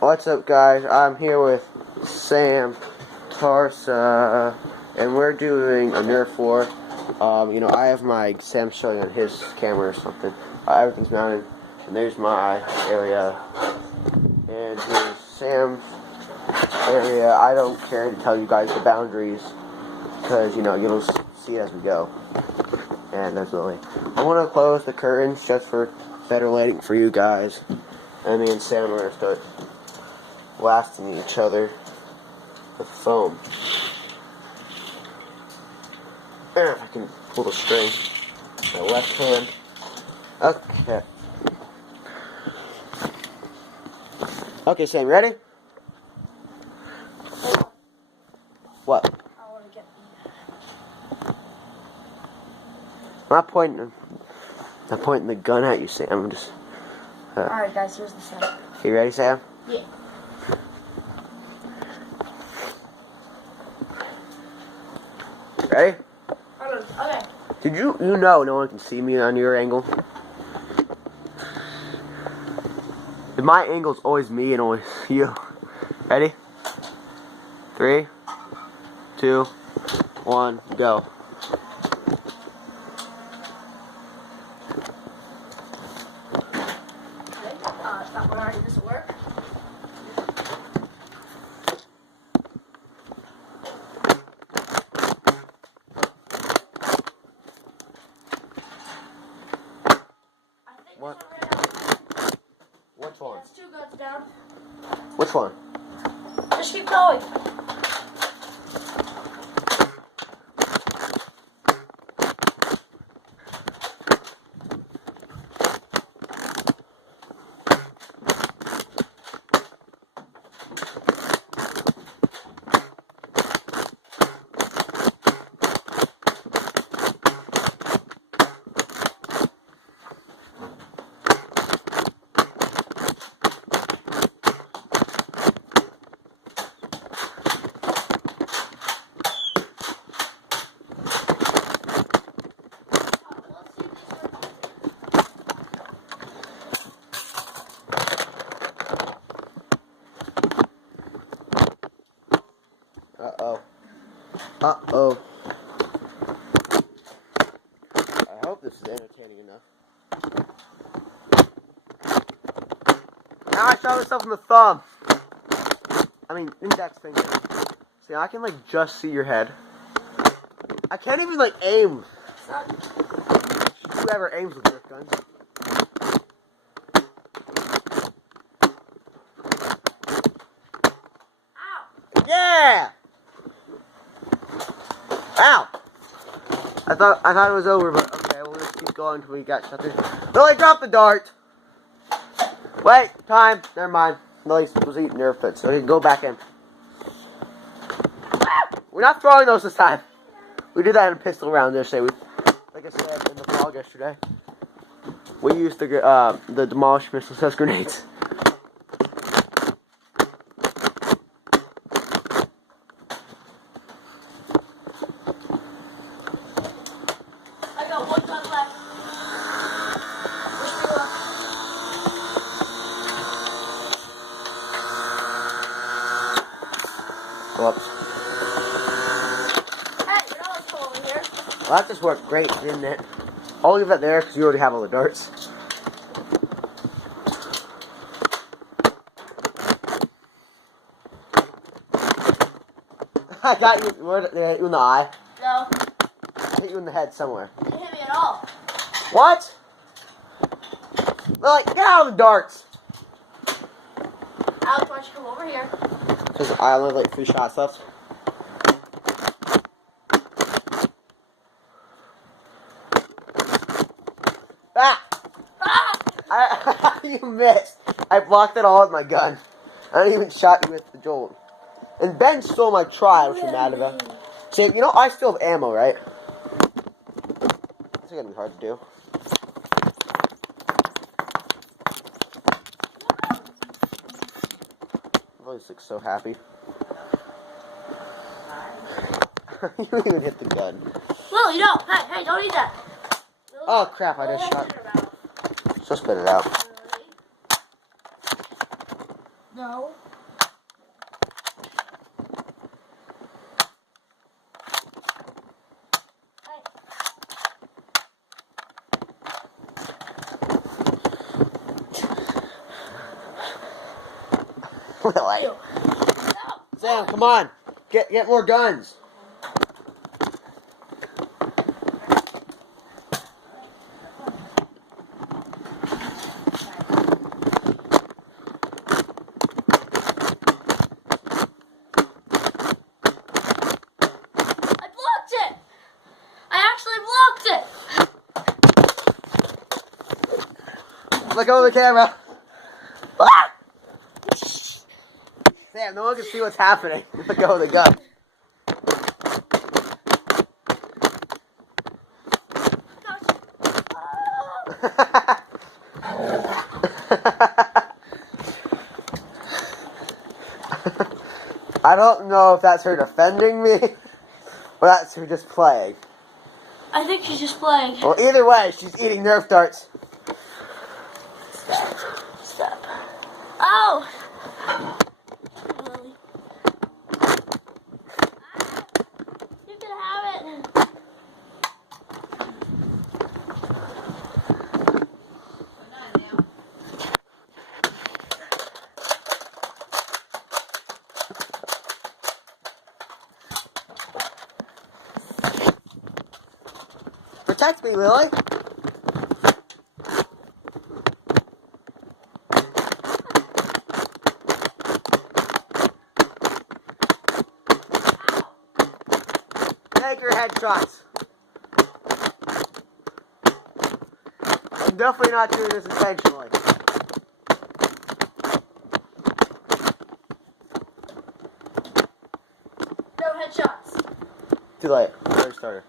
What's up, guys? I'm here with Sam Tarsa, and we're doing a Nerf War. I have my Sam showing on his camera or something. Everything's mounted, and there's my area, and here's Sam's area. I don't care to tell you guys the boundaries, because you'll see it as we go. And that's really. I want to close the curtains just for better lighting for you guys. And me and Sam are going to start blasting each other with foam. And if I can pull the string, my left hand. Okay. Okay, Sam, ready? What? I want to get I'm not pointing the gun at you, Sam. I'm just. Alright, guys, here's the set. You ready, Sam? Yeah. Ready? Okay. Did you know no one can see me on your angle? My angle's always me and always you. Ready? 3, 2, 1, go. Stop one already. Does it work? What? Which one? That's 2 guns down. Which one? Just keep going. Uh-oh. Uh-oh. I hope this is entertaining enough. Now I shot myself in the thumb. I mean, index finger. See, I can, just see your head. I can't even, aim. Whoever aims with Nerf guns. Ow! Yeah! Ow! I thought it was over, but okay, we'll just keep going until we got shot through. No, I dropped the dart! Wait, time. Never mind. No, he was eating Nerf bits, so he can go back in. We're not throwing those this time. We did that in a pistol round yesterday. Like I said in the vlog yesterday, we used the demolished missiles as grenades. I got 1 gun left. Wish me luck. Whoops. Hey, you're not still over here. Well, that just worked great, didn't it? I'll leave that there because you already have all the darts. I got you. Where did I hit you in the eye? No. I hit you in the head somewhere. You didn't hit me at all. What? Get out of the darts. Alex, why don't you come over here? Because I only have 3 shots left. Ah! Ah! You missed. I blocked it all with my gun. I didn't even shot you with the jolt. And Ben stole my try, which I'm mad about. See, I still have ammo, right? It's gonna be hard to do. I always look so happy. You didn't even hit the gun. Lily, no! Hey, don't eat that! Lily, Oh crap, I just shot. So spit it out. No. Really? No. Sam, come on. Get more guns. I blocked it. I actually blocked it. Let go of the camera. Ah! Sam, no one can see what's happening. Let go of the gun. I don't know if that's her defending me or that's her just playing. I think she's just playing. Well, either way, she's eating Nerf darts. Stop. Oh! Lily. You can have it. Protect me, Lily. Take your headshots. I'm definitely not doing this intentionally. No headshots. Too late. Already started.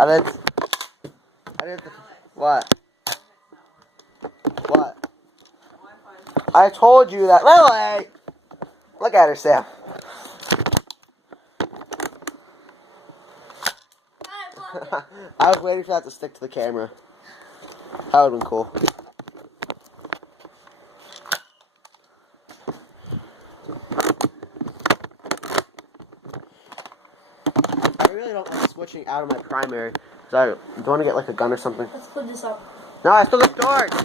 I did. What? What? I told you that. Lily! Look at her, Sam. I blocked it. I was waiting for that to stick to the camera. That would have been cool. I really don't like switching out of my primary. So I want to get like a gun or something. Let's put this up. No, I still got darts.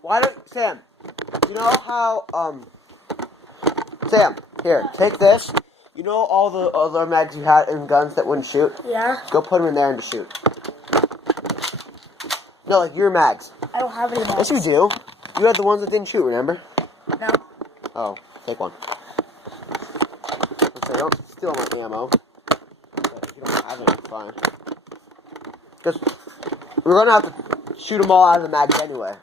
Why don't Sam? You know how Sam, here, take this. You know all the other mags you had in guns that wouldn't shoot? Yeah? Go put them in there and just shoot. No, like your mags. I don't have any more. Yes, you do. You had the ones that didn't shoot, remember? No. Oh, take one. Okay, don't steal my ammo. But if you don't have it, it's fine. Because we're going to have to shoot them all out of the mags anyway.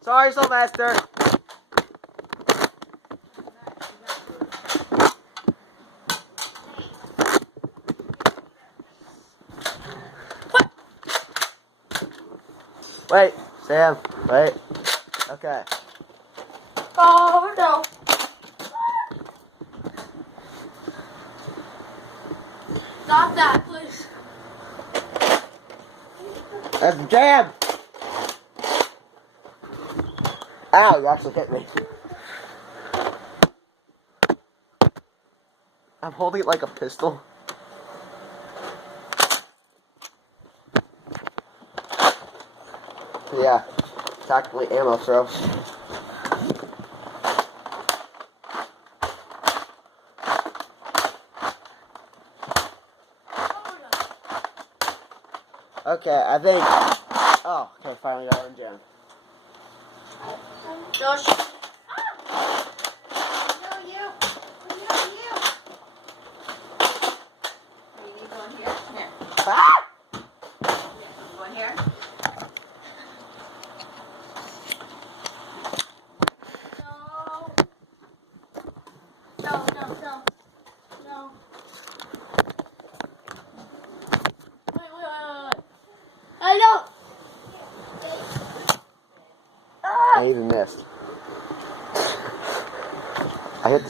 Sorry, Sylvester. Wait, Sam, wait. Okay. Oh, no. Not that, please. That's jam! Ow, you actually hit me. I'm holding it like a pistol. Yeah, tactically ammo throw. Okay, I think. Oh, okay, finally got one jam. Josh. Ah! No. No.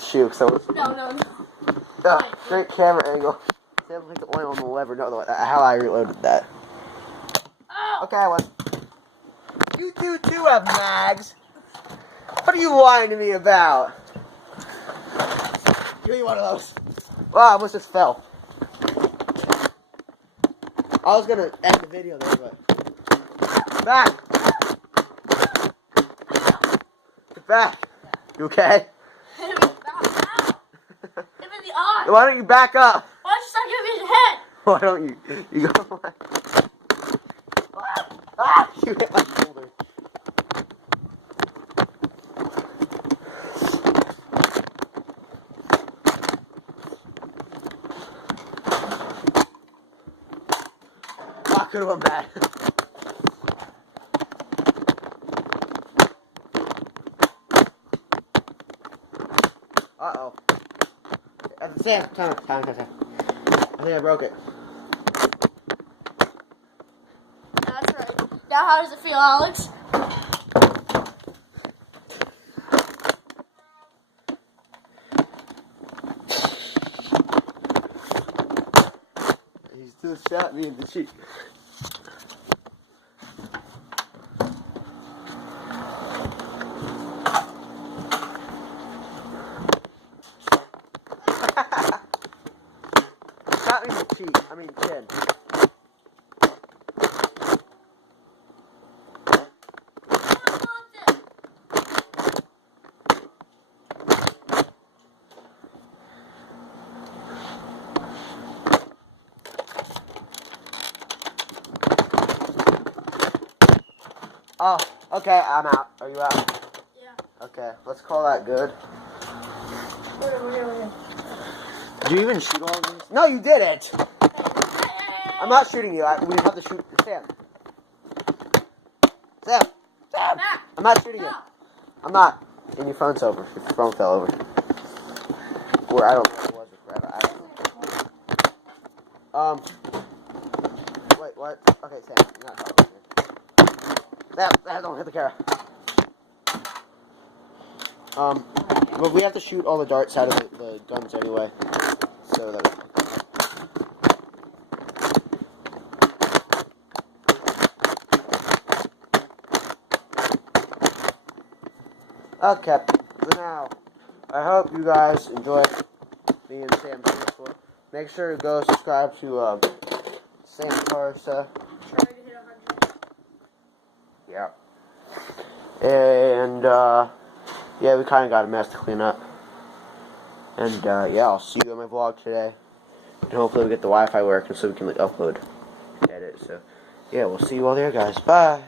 shoe. So No. straight camera angle. Sam put the oil on the lever. No, how I reloaded that. Oh. Okay, you two too have mags. What are you lying to me about? Give me one of those. Wow, I almost just fell. I was gonna end the video there, but back. Get back. You okay? Hit me in the eye. Why don't you back up? Why don't you start giving me his head? Why don't you? You go. Ah! You hit my shoulder. I could have went bad. Uh-oh. Sam, time. I think I broke it. That's right. Now how does it feel, Alex? He's still shot me in the cheek. Shot me in the cheek. I mean chin. Oh, okay, I'm out. Are you out? Yeah. Okay, let's call that good. We're Did you even shoot all of these? No, you didn't! I'm not shooting you. We have to shoot Sam. Sam! Matt. I'm not shooting you. No. I'm not. And your phone's over. Your phone fell over. Or I don't know if it was or forever. I don't know. Wait, what? Okay, Sam. I'm not talking to you. That don't hit the camera. But we have to shoot all the darts out of the guns anyway. So that. Okay, for now, I hope you guys enjoyed me and Sam's video. Make sure to go subscribe to Sam Tarsa. Trying to hit 100. Yeah. And yeah, we kind of got a mess to clean up. And yeah, I'll see you in my vlog today. And hopefully we get the Wi-Fi working so we can like upload, edit. So yeah, we'll see you all there, guys. Bye.